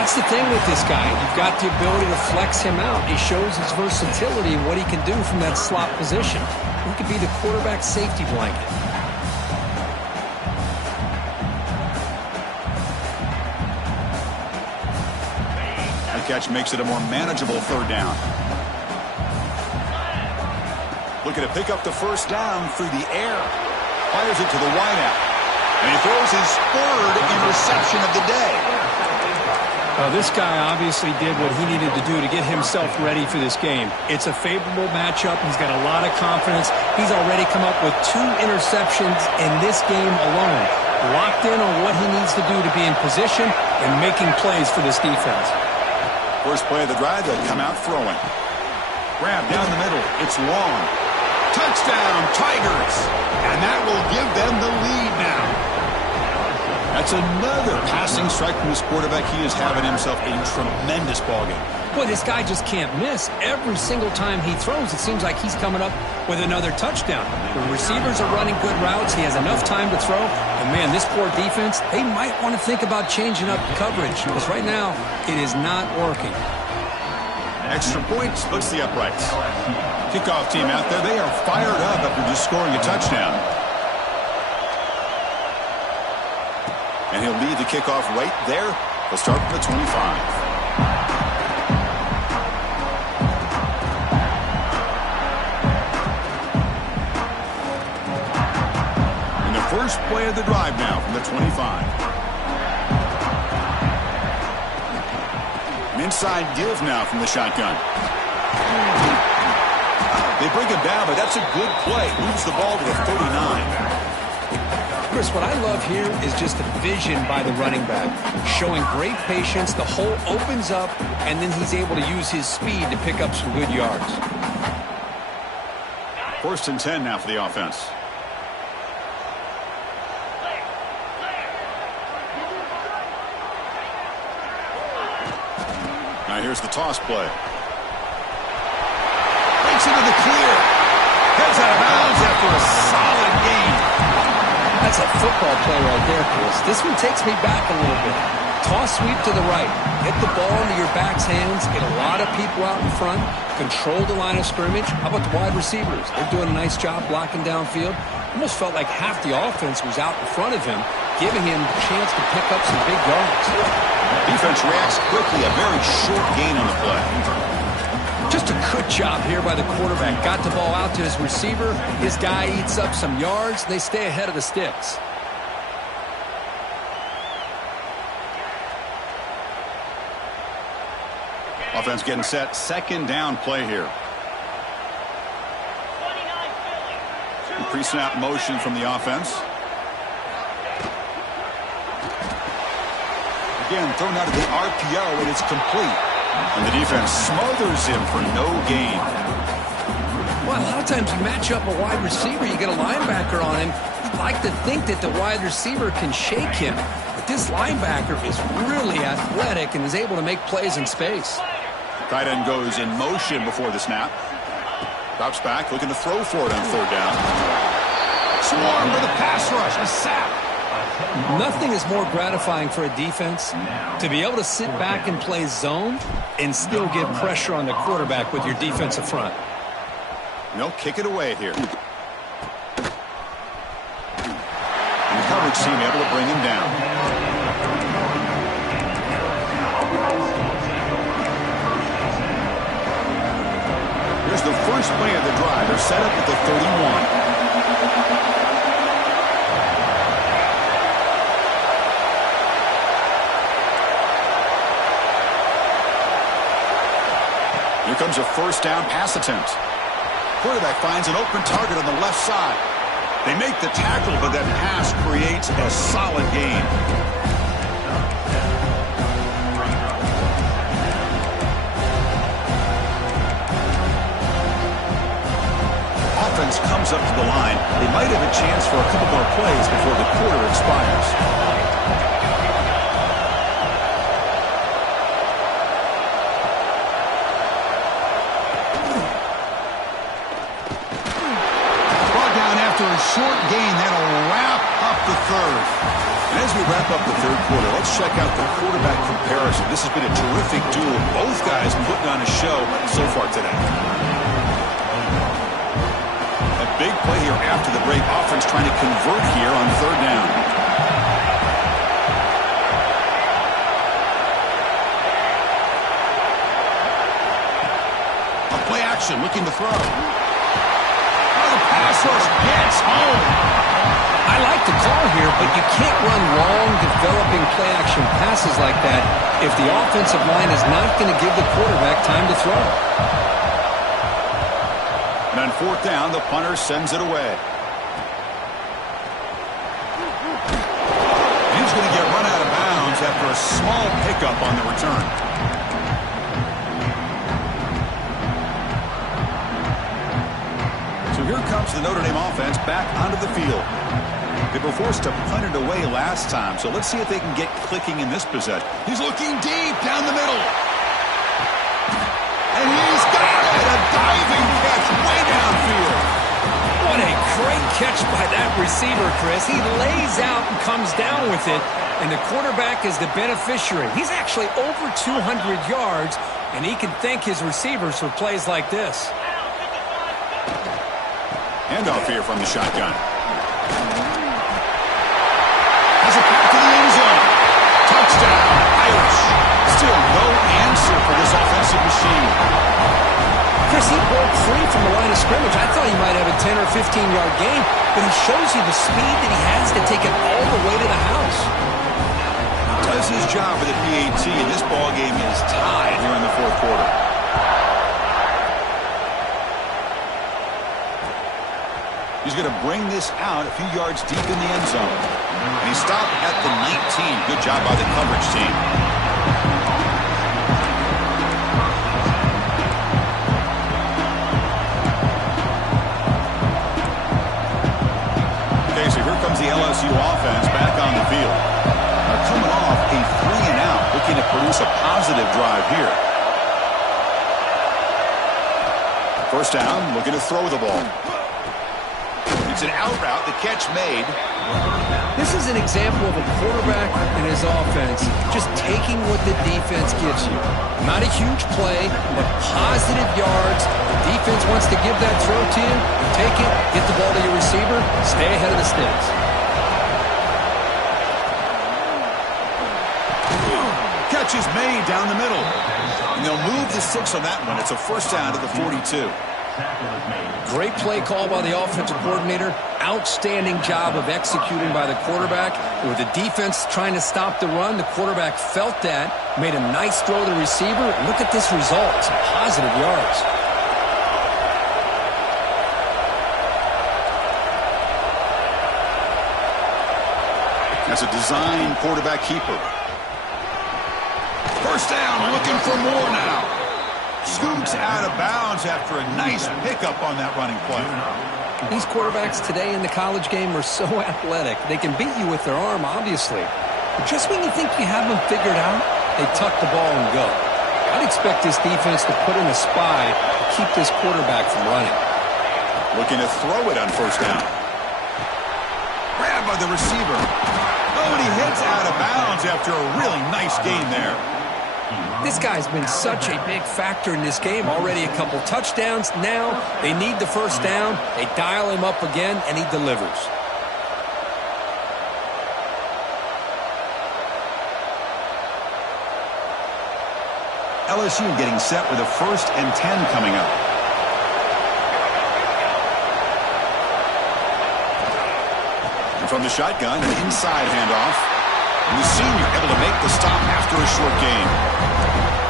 That's the thing with this guy. You've got the ability to flex him out. He shows his versatility and what he can do from that slot position. He could be the quarterback safety blanket. The catch makes it a more manageable third down. Looking to pick up the first down through the air. Fires it to the wideout. And he throws his third interception of the day. This guy obviously did what he needed to do to get himself ready for this game. It's a favorable matchup. He's got a lot of confidence. He's already come up with 2 interceptions in this game alone. Locked in on what he needs to do to be in position and making plays for this defense. First play of the drive, they'll come out throwing. Grab down the middle. It's long. Touchdown, Tigers! And that will give them the lead now. That's another passing strike from this quarterback. He is having himself a tremendous ballgame. Boy, this guy just can't miss. Every single time he throws, it seems like he's coming up with another touchdown. The receivers are running good routes. He has enough time to throw. And, man, this poor defense, they might want to think about changing up coverage because right now it is not working. Extra point splits the uprights. Kickoff team out there, they are fired up after just scoring a touchdown. And he'll lead the kickoff right there. He'll start from the 25. And the first play of the drive now from the 25. An inside give now from the shotgun. They bring him down, but that's a good play. Moves the ball to the 39. Chris, what I love here is just the vision by the running back. Showing great patience, the hole opens up, and then he's able to use his speed to pick up some good yards. 1st and 10 now for the offense. Now here's the toss play. Breaks into the clear. Heads out of bounds after a solid gain. That's a football play right there, Chris. This one takes me back a little bit. Toss sweep to the right. Get the ball into your back's hands. Get a lot of people out in front. Control the line of scrimmage. How about the wide receivers? They're doing a nice job blocking downfield. Almost felt like half the offense was out in front of him, giving him a chance to pick up some big yards. Defense reacts quickly. A very short gain on the play. Just a good job here by the quarterback. Got the ball out to his receiver. His guy eats up some yards. They stay ahead of the sticks. Offense getting set. 2nd down play here. Pre-snap motion from the offense. Again, thrown out of the RPO, and it's complete. And the defense smothers him for no gain. Well, a lot of times you match up a wide receiver, you get a linebacker on him. You'd like to think that the wide receiver can shake him. But this linebacker is really athletic and is able to make plays in space. Tight end goes in motion before the snap. Drops back, looking to throw for it on 3rd down. Swarm for the pass rush, a sack. Nothing is more gratifying for a defense to be able to sit back and play zone and still get pressure on the quarterback with your defensive front. And they'll kick it away here. And the coverage team able to bring him down. Here's the first play of the drive. They're set up at the 31. Here comes a 1st down pass attempt. Quarterback finds an open target on the left side. They make the tackle, but that pass creates a solid gain. Offense comes up to the line. They might have a chance for a couple more plays before the quarter expires. Short gain, that'll wrap up the 3rd. And as we wrap up the 3rd quarter, let's check out the quarterback comparison. This has been a terrific duel. Both guys putting on a show so far today. A big play here after the break. Offense trying to convert here on 3rd down. A play action, looking to throw. Pass rush gets home. I like the call here, but you can't run long, developing play-action passes like that if the offensive line is not going to give the quarterback time to throw. And on fourth down, the punter sends it away. He's going to get run out of bounds after a small pickup on the return. So here comes the Notre Dame offense back onto the field. They were forced to punt it away last time, so let's see if they can get clicking in this possession. He's looking deep down the middle. And he's got it! A diving catch way downfield. What a great catch by that receiver, Chris. He lays out and comes down with it, and the quarterback is the beneficiary. He's actually over 200 yards, and he can thank his receivers for plays like this. Handoff here from the shotgun. Has it back to the end zone. Touchdown, Irish. Still no answer for this offensive machine. Chris, he broke free from the line of scrimmage. I thought he might have a 10 or 15-yard gain, but he shows you the speed that he has to take it all the way to the house. Does his job with the PAT, and this ball game is tied here in the fourth quarter. He's going to bring this out a few yards deep in the end zone. And he stopped at the 19. Good job by the coverage team. Okay, so here comes the LSU offense back on the field. Now coming off a 3-and-out, looking to produce a positive drive here. First down, looking to throw the ball. It's an out route, the catch made. This is an example of a quarterback and his offense just taking what the defense gives you. Not a huge play, but positive yards. The defense wants to give that throw to you. Take it, get the ball to your receiver, stay ahead of the sticks. Catch is made down the middle. And they'll move the 6 on that one. It's a first down to the 42. Great play call by the offensive coordinator. Outstanding job of executing by the quarterback. And with the defense trying to stop the run, the quarterback felt that, made a nice throw to the receiver. And look at this result. Some positive yards. That's a design quarterback keeper. First down, looking for more now. Scoots out of bounds after a nice pickup on that running play. These quarterbacks today in the college game are so athletic. They can beat you with their arm, obviously. But just when you think you have them figured out, they tuck the ball and go. I'd expect this defense to put in a spy to keep this quarterback from running. Looking to throw it on first down. Grabbed by the receiver. Oh, and he heads out of bounds after a really nice gain there. This guy's been such a big factor in this game. Already a couple touchdowns. Now they need the first down. They dial him up again, and he delivers. LSU getting set with a 1st and 10 coming up. And from the shotgun, an inside handoff. And the senior able to make the stop after a short gain.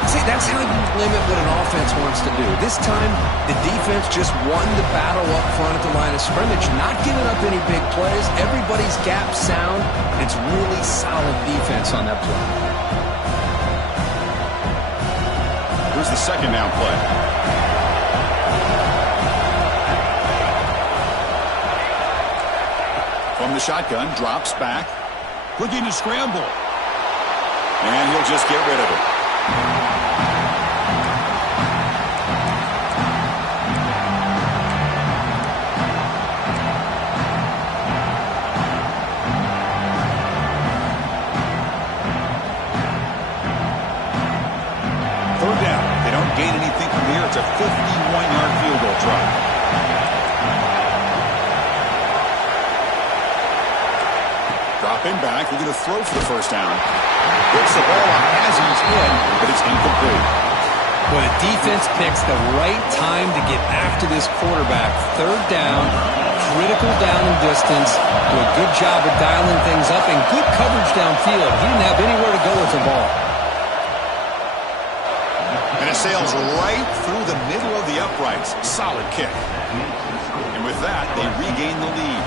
See, that's how you limit what an offense wants to do. This time, the defense just won the battle up front at the line of scrimmage, not giving up any big plays. Everybody's gap sound. It's really solid defense on that play. Here's the second down play. From the shotgun, drops back. Looking to scramble. And he'll just get rid of it. Third down. They don't gain anything from here. It's a 51-yard field goal try. Dropping back, we're going to throw for the first down. Gets the ball on Hazy's head, but it's incomplete. Well, the defense picks the right time to get after this quarterback. Third down, critical down and distance, do a good job of dialing things up, and good coverage downfield. He didn't have anywhere to go with the ball. And it sails right through the middle of the uprights. Solid kick. And with that, they regain the lead.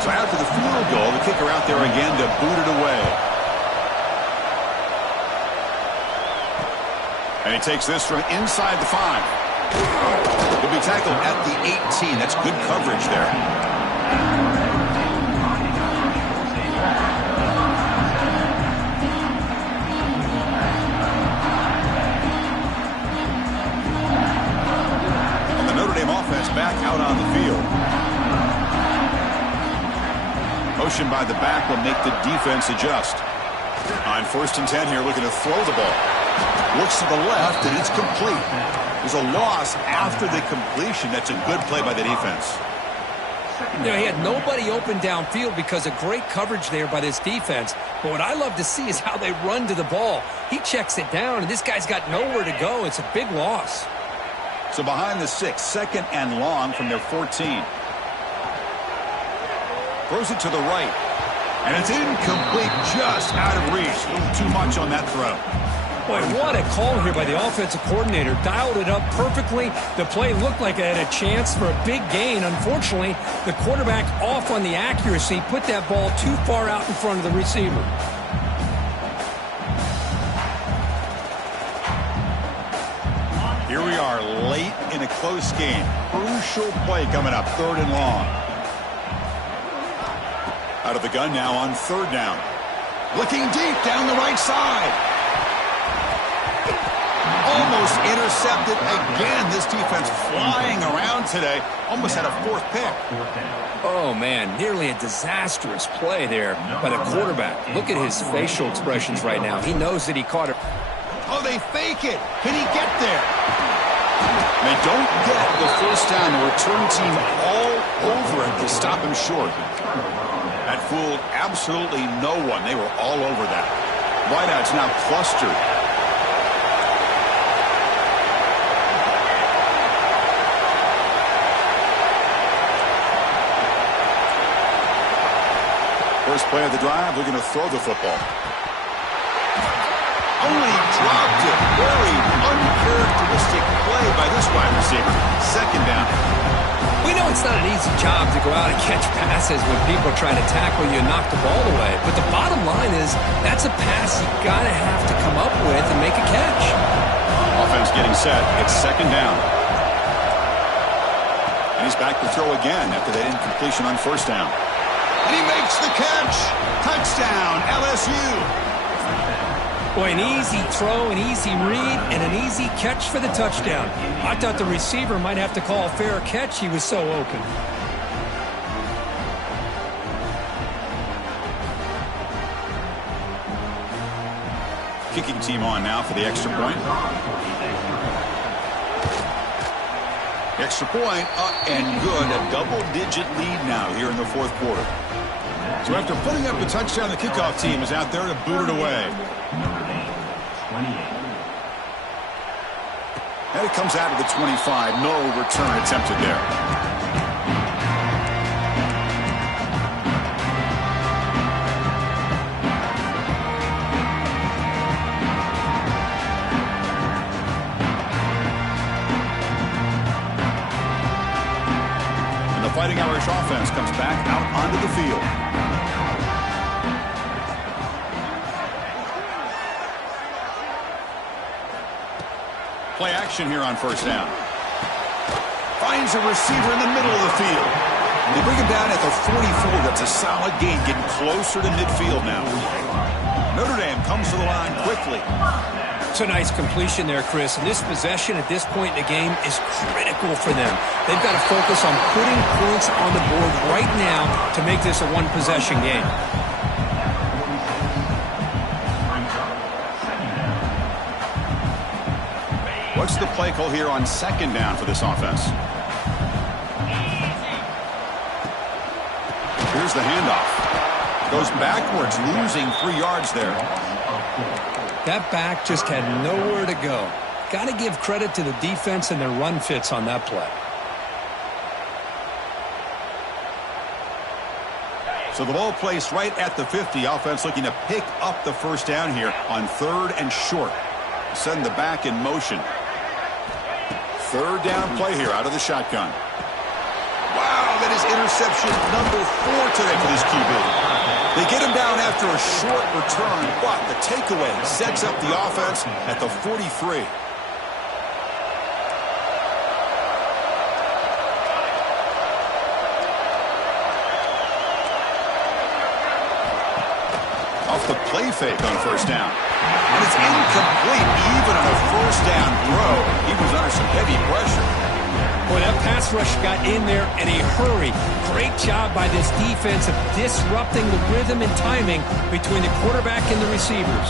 So after the field goal, the kicker out there again to boot it away. And he takes this from inside the 5. He'll be tackled at the 18. That's good coverage there. And the Notre Dame offense back out on the field. Motion by the back will make the defense adjust. On 1st and 10 here, looking to throw the ball. Looks to the left, and it's complete. There's a loss after the completion. That's a good play by the defense. You know, he had nobody open downfield because of great coverage there by this defense. But what I love to see is how they run to the ball. He checks it down, and this guy's got nowhere to go. It's a big loss. So behind the 6, 2nd and long from their 14. Throws it to the right. And it's incomplete, just out of reach. A little too much on that throw. Boy, what a call here by the offensive coordinator. Dialed it up perfectly. The play looked like it had a chance for a big gain. Unfortunately, the quarterback off on the accuracy, put that ball too far out in front of the receiver. Here we are late in a close game. Crucial play coming up, 3rd and long. Out of the gun now on 3rd down. Looking deep down the right side. Almost intercepted again. This defense flying around today. Almost had a 4th pick. Oh, man, nearly a disastrous play there by the quarterback. Look at his facial expressions right now. He knows that he caught it. Oh, they fake it. Can he get there? They don't get the 1st down. The return team all over it to stop him short. That fooled absolutely no one. They were all over that. Wideouts now clustered. First play of the drive, we're going to throw the football. Only dropped it. Very uncharacteristic play by this wide receiver. 2nd down. We know it's not an easy job to go out and catch passes when people are trying to tackle you and knock the ball away. But the bottom line is that's a pass you got to have to come up with and make a catch. Offense getting set. It's 2nd down. And he's back to throw again after that incompletion on 1st down. And he makes the catch. Touchdown, LSU. Boy, an easy throw, an easy read, and an easy catch for the touchdown. I thought the receiver might have to call a fair catch. He was so open. Kicking team on now for the extra point. Extra point up and good. A double-digit lead now here in the 4th quarter. So after putting up the touchdown, the kickoff team is out there to boot it away. And it comes out of the 25. No return attempted there. Fighting Irish offense comes back out onto the field. Play action here on 1st down. Finds a receiver in the middle of the field. They bring him down at the 44. That's a solid gain, getting closer to midfield now. Notre Dame comes to the line quickly. It's a nice completion there, Chris. And this possession at this point in the game is critical for them. They've got to focus on putting points on the board right now to make this a one-possession game. What's the play call here on 2nd down for this offense? Here's the handoff. Goes backwards, losing 3 yards there. That back just had nowhere to go. Got to give credit to the defense and their run fits on that play. So the ball placed right at the 50. Offense looking to pick up the first down here on 3rd and short. Send the back in motion. 3rd down play here out of the shotgun. Wow, that is interception number 4 today for this QB. They get him down after a short return, but the takeaway sets up the offense at the 43. Off the play fake on 1st down. And it's incomplete even on a 1st down throw. He was under some heavy pressure. Boy, that pass rush got in there in a hurry. Great job by this defense of disrupting the rhythm and timing between the quarterback and the receivers.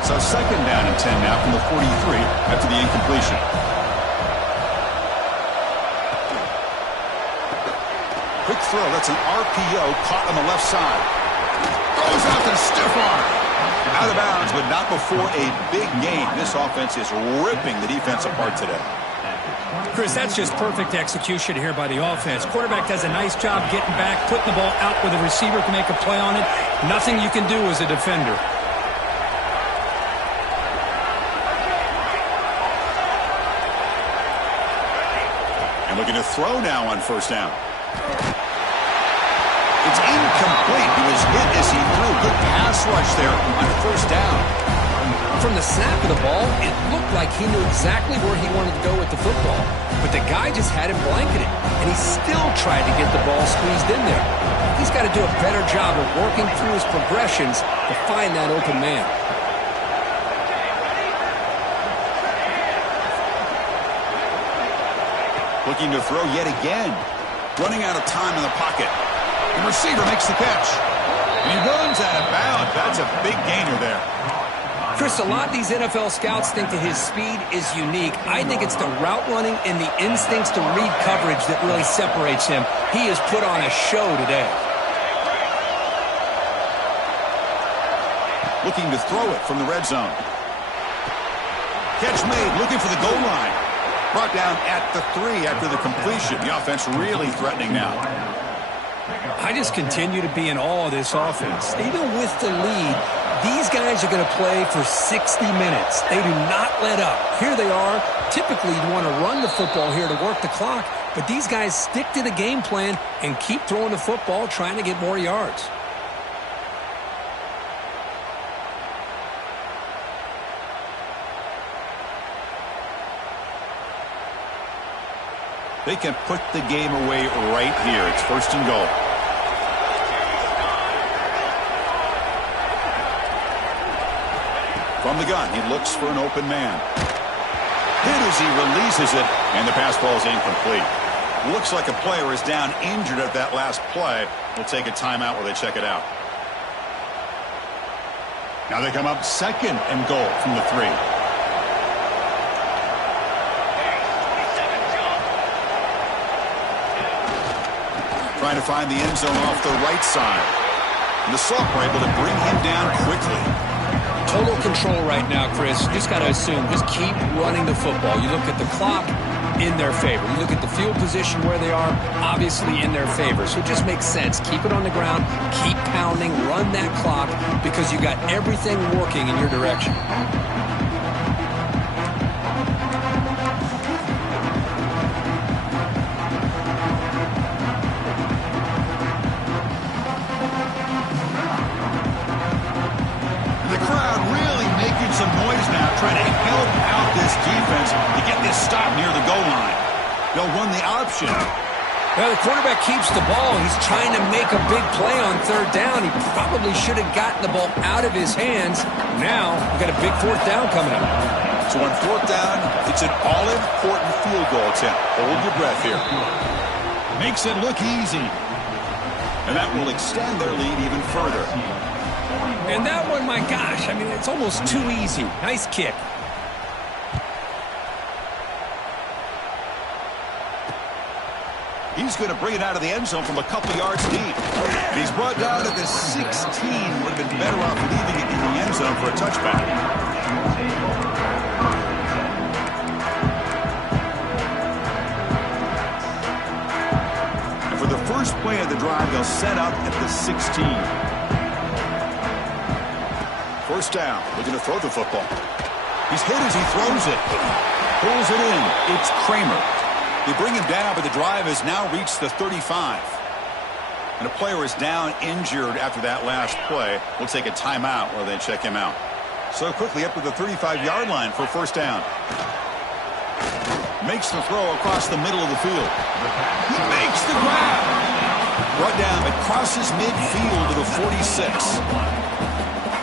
So 2nd down and 10 now from the 43 after the incompletion. Quick throw. That's an RPO caught on the left side. Throws out to the stiff arm. Out of bounds, but not before a big gain. This offense is ripping the defense apart today. Chris, that's just perfect execution here by the offense. Quarterback does a nice job getting back, putting the ball out where the receiver can make a play on it. Nothing you can do as a defender. And looking to throw now on 1st down. It's incomplete. He was hit as he threw. Good pass rush there on 1st down. From the snap of the ball, it looked like he knew exactly where he wanted to go with the football. But the guy just had him blanketed, and he still tried to get the ball squeezed in there. He's got to do a better job of working through his progressions to find that open man. Looking to throw yet again. Running out of time in the pocket. The receiver makes the catch. And he runs out of bounds. That's a big gainer there. Chris, a lot of these NFL scouts think that his speed is unique. I think it's the route running and the instincts to read coverage that really separates him. He has put on a show today. Looking to throw it from the red zone. Catch made, looking for the goal line. Brought down at the 3 after the completion. The offense really threatening now. I just continue to be in awe of this offense. Even with the lead, these guys are going to play for 60 minutes. They do not let up. Here they are. Typically, you want to run the football here to work the clock, but these guys stick to the game plan and keep throwing the football, trying to get more yards. They can put the game away right here. It's 1st and goal. From the gun, he looks for an open man. Hit as he releases it, and the pass ball is incomplete. Looks like a player is down injured at that last play. We'll take a timeout while they check it out. Now they come up 2nd and goal from the 3. Trying to find the end zone off the right side. And the Sox were able to bring him down quickly. Total control right now, Chris. Just got to assume, just keep running the football. You look at the clock, in their favor. You look at the field position where they are, obviously in their favor. So it just makes sense. Keep it on the ground, keep pounding, run that clock, because you got everything working in your direction. Trying to help out this defense to get this stop near the goal line. They'll run the option. Well, the quarterback keeps the ball. He's trying to make a big play on 3rd down. He probably should have gotten the ball out of his hands. Now, we've got a big 4th down coming up. So on 4th down, it's an all-important field goal attempt. Hold your breath here. Makes it look easy. And that will extend their lead even further. And that one, my gosh, I mean, it's almost too easy. Nice kick. He's going to bring it out of the end zone from a couple yards deep. And he's brought down at the 16. Would have been better off leaving it in the end zone for a touchback. And for the first play of the drive, they'll set up at the 16. First down, looking to throw the football. He's hit as he throws it. Pulls it in. It's Kramer. They bring him down, but the drive has now reached the 35. And a player is down injured after that last play. We'll take a timeout while they check him out. So quickly up to the 35-yard line for first down. Makes the throw across the middle of the field. He makes the grab. Brought down, but crosses midfield to the 46.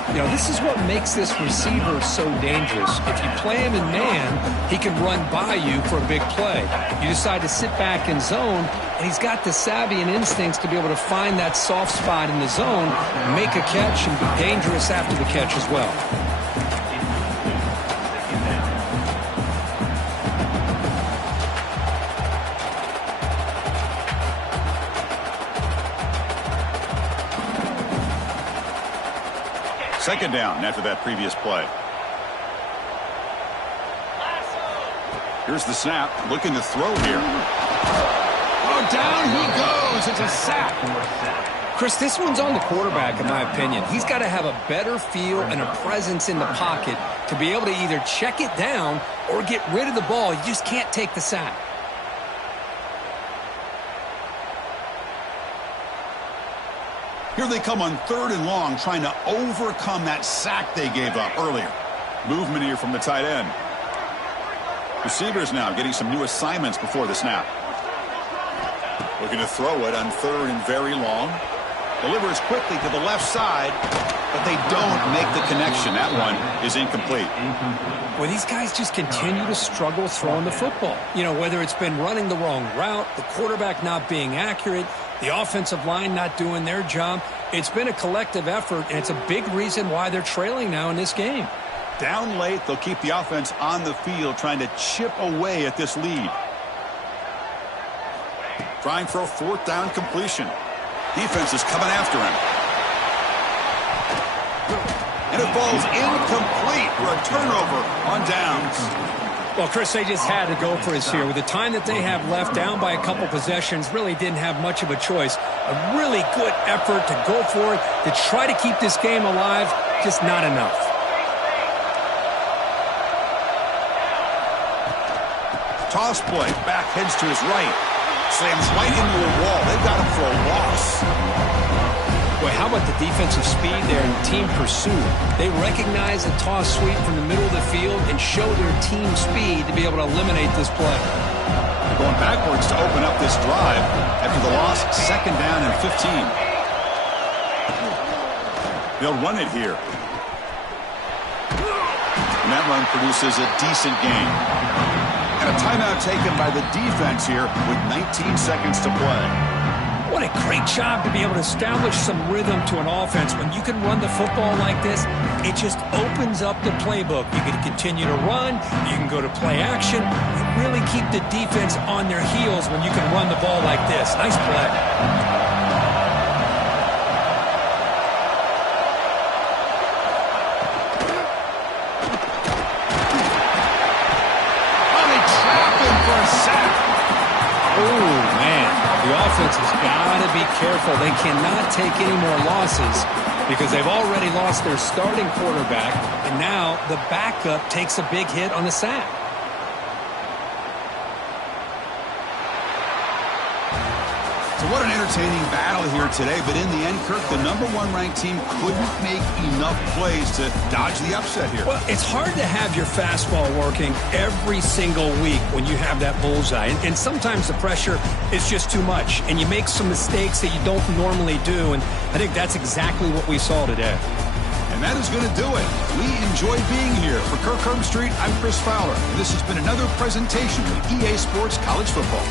You know, this is what makes this receiver so dangerous. If you play him in man, he can run by you for a big play. You decide to sit back in zone, and he's got the savvy and instincts to be able to find that soft spot in the zone, make a catch, and be dangerous after the catch as well. Second down after that previous play. Here's the snap. Looking to throw here. Oh, down he goes. It's a sack. Chris, this one's on the quarterback, in my opinion. He's got to have a better feel and a presence in the pocket to be able to either check it down or get rid of the ball. You just can't take the sack. Here they come on 3rd and long, trying to overcome that sack they gave up earlier. Movement here from the tight end. Receivers now getting some new assignments before the snap. Looking to throw it on 3rd and very long. Delivers quickly to the left side, but they don't make the connection. That one is incomplete. Well, these guys just continue to struggle throwing the football. You know, whether it's been running the wrong route, the quarterback not being accurate, the offensive line not doing their job. It's been a collective effort, and it's a big reason why they're trailing now in this game. Down late, they'll keep the offense on the field, trying to chip away at this lead. Trying for a 4th down completion. Defense is coming after him. And it falls incomplete for a turnover on downs. Well, Chris, they just had to go for us here. With the time that they have left, down by a couple possessions, really didn't have much of a choice. A really good effort to go for it, to try to keep this game alive, just not enough. Toss play, back heads to his right. Slams right into a wall. They've got him for a loss. Boy, how about the defensive speed there and team pursuit? They recognize a toss sweep from the middle of the field and show their team speed to be able to eliminate this play. They're going backwards to open up this drive after the loss. 2nd down and 15. They'll run it here. And that run produces a decent gain. And a timeout taken by the defense here with 19 seconds to play. What a great job to be able to establish some rhythm to an offense. When you can run the football like this, it just opens up the playbook. You can continue to run. You can go to play action. You really keep the defense on their heels when you can run the ball like this. Nice play. The offense has got to be careful. They cannot take any more losses because they've already lost their starting quarterback, and now the backup takes a big hit on the sack. So what an entertaining battle here today, but in the end, Kirk, the #1 ranked team couldn't make enough plays to dodge the upset here. Well, it's hard to have your fastball working every single week when you have that bullseye, and sometimes the pressure is just too much, and you make some mistakes that you don't normally do, and I think that's exactly what we saw today. And that is going to do it. We enjoyed being here. For Kirk Herbstreit, I'm Chris Fowler, and this has been another presentation of EA Sports College Football.